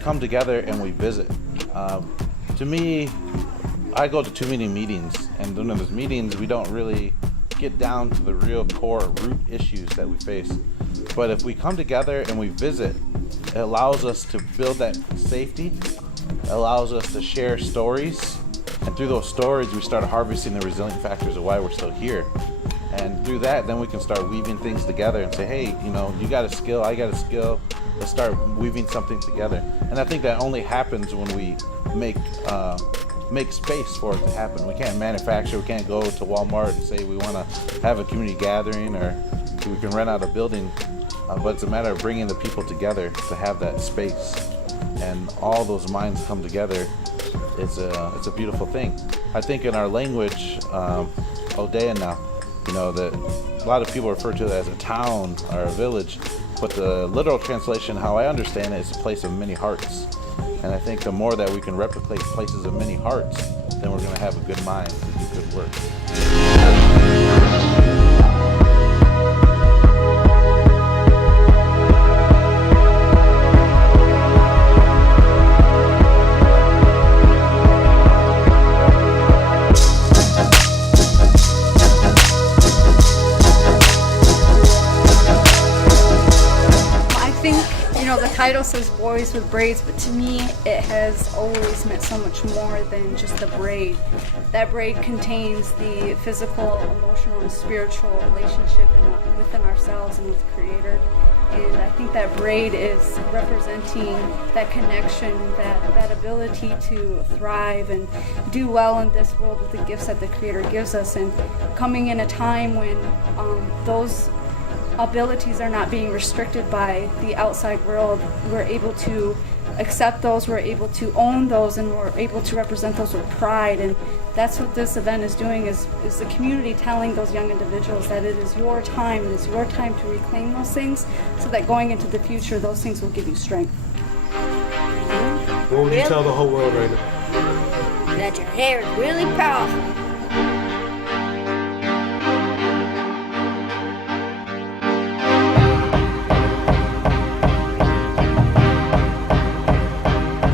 Come together and we visit. To me, I go to too many meetings, and during those meetings we don't really get down to the real core root issues that we face. But if we come together and we visit, it allows us to build that safety, it allows us to share stories, and through those stories we start harvesting the resilient factors of why we're still here. And through that, then we can start weaving things together and say, hey, you know, you got a skill, I got a skill, let's start weaving something together. And I think that only happens when we make space for it to happen. We can't manufacture, we can't go to Walmart and say we want to have a community gathering, or we can rent out a building, but it's a matter of bringing the people together to have that space. And all those minds come together. It's a beautiful thing. I think in our language, Odeya now, you know, that a lot of people refer to it as a town or a village, but the literal translation, how I understand it, is a place of many hearts. And I think the more that we can replicate places of many hearts, then we're going to have a good mind and do good work. The title says boys with braids, but to me it has always meant so much more than just the braid. That braid contains the physical, emotional, and spiritual relationship within ourselves and with the Creator. And I think that braid is representing that connection, that ability to thrive and do well in this world with the gifts that the Creator gives us. And coming in a time when those abilities are not being restricted by the outside world, we're able to accept those, we're able to own those, and we're able to represent those with pride. And that's what this event is doing, is the community telling those young individuals that it is your time to reclaim those things, so that going into the future, those things will give you strength. What would you tell the whole world right now? That your hair is really powerful.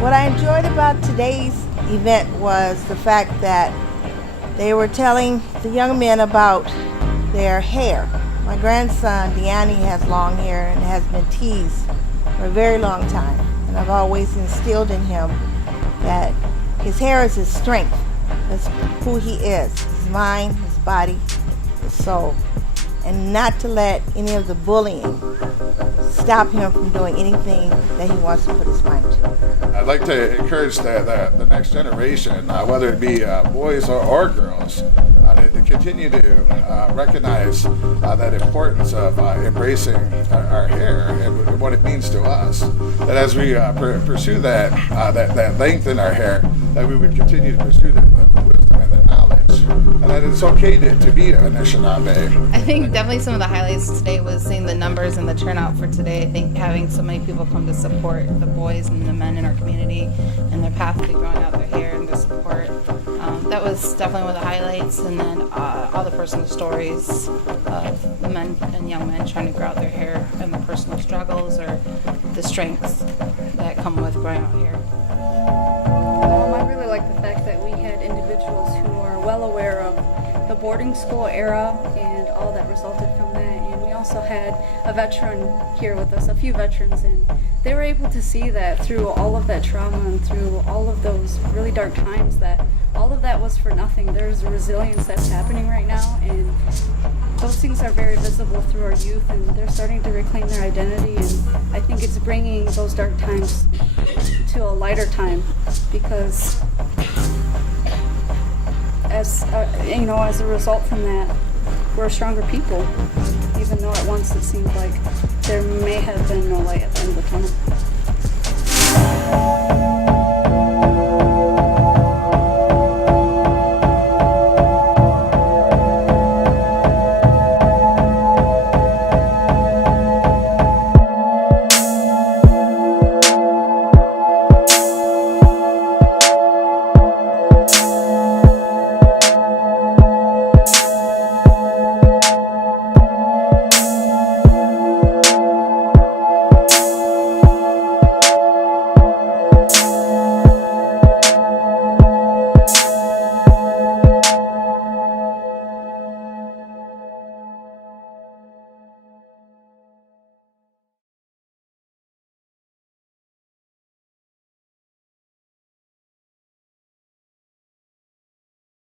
What I enjoyed about today's event was the fact that they were telling the young men about their hair. My grandson, Deani, has long hair and has been teased for a very long time. And I've always instilled in him that his hair is his strength. That's who he is, his mind, his body, his soul. And not to let any of the bullying stop him from doing anything that he wants to put his mind to. I'd like to encourage the next generation, whether it be boys or girls, to continue to recognize that importance of embracing our hair and what it means to us. That as we pursue that length in our hair, that we would continue to pursue the wisdom and the knowledge, and that it's okay to be a Neshnabé. I think definitely some of the highlights today was seeing the numbers and the turnout for today. I think having so many people come to support the boys and the men in our community and their path to growing out their hair and their support. That was definitely one of the highlights, and then all the personal stories of the men and young men trying to grow out their hair and the personal struggles or the strengths that come with growing out hair. I really like the fact that we had individuals who are well aware of the boarding school era and all that resulted from that. And we also had a veteran here with us, a few veterans, and they were able to see that through all of that trauma and through all of those really dark times, that all of that was for nothing. There's a resilience that's happening right now, and those things are very visible through our youth, and they're starting to reclaim their identity, and I think it's bringing those dark times to a lighter time, because as as a result from that, we're stronger people, even though at once it seemed like there may have been no light at the end of the tunnel.